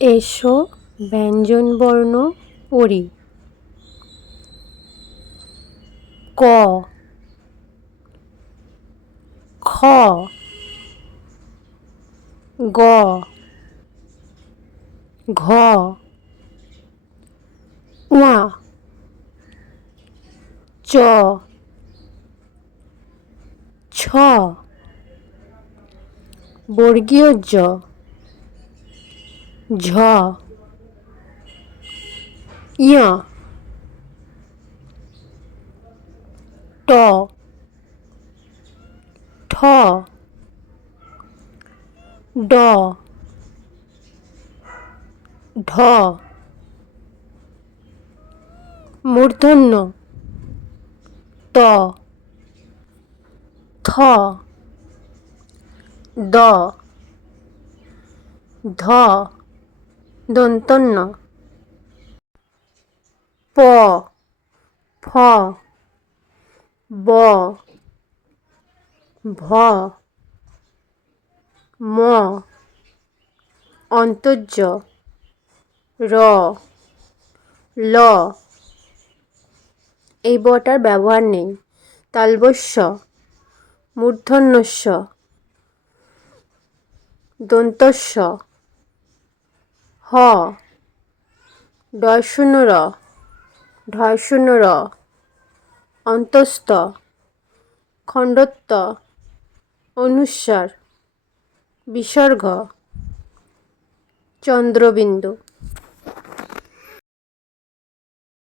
এসো ব্যঞ্জনবর্ণ পড়ি। ক, খ, গ, ঘ, ঙ, চ, ছ, বর্গীয় জ, ঝ, ঞ, ট, ঠ, ড, ঢ, মূর্ধন্য ত, থ, দ, ধ, দন্তন্য প, ফ, ব, ভ, ম, অন্তর্য র, ল। এই বটার ব্যবহার নেই। তালবস্য, মূর্ধন্যস্য, দন্তস্য, হ, ডয়শূন্য র, ঢয়শূন্য র, অন্তস্থ, খণ্ডত্ব, অনুস্বার, বিসর্গ, চন্দ্রবিন্দু।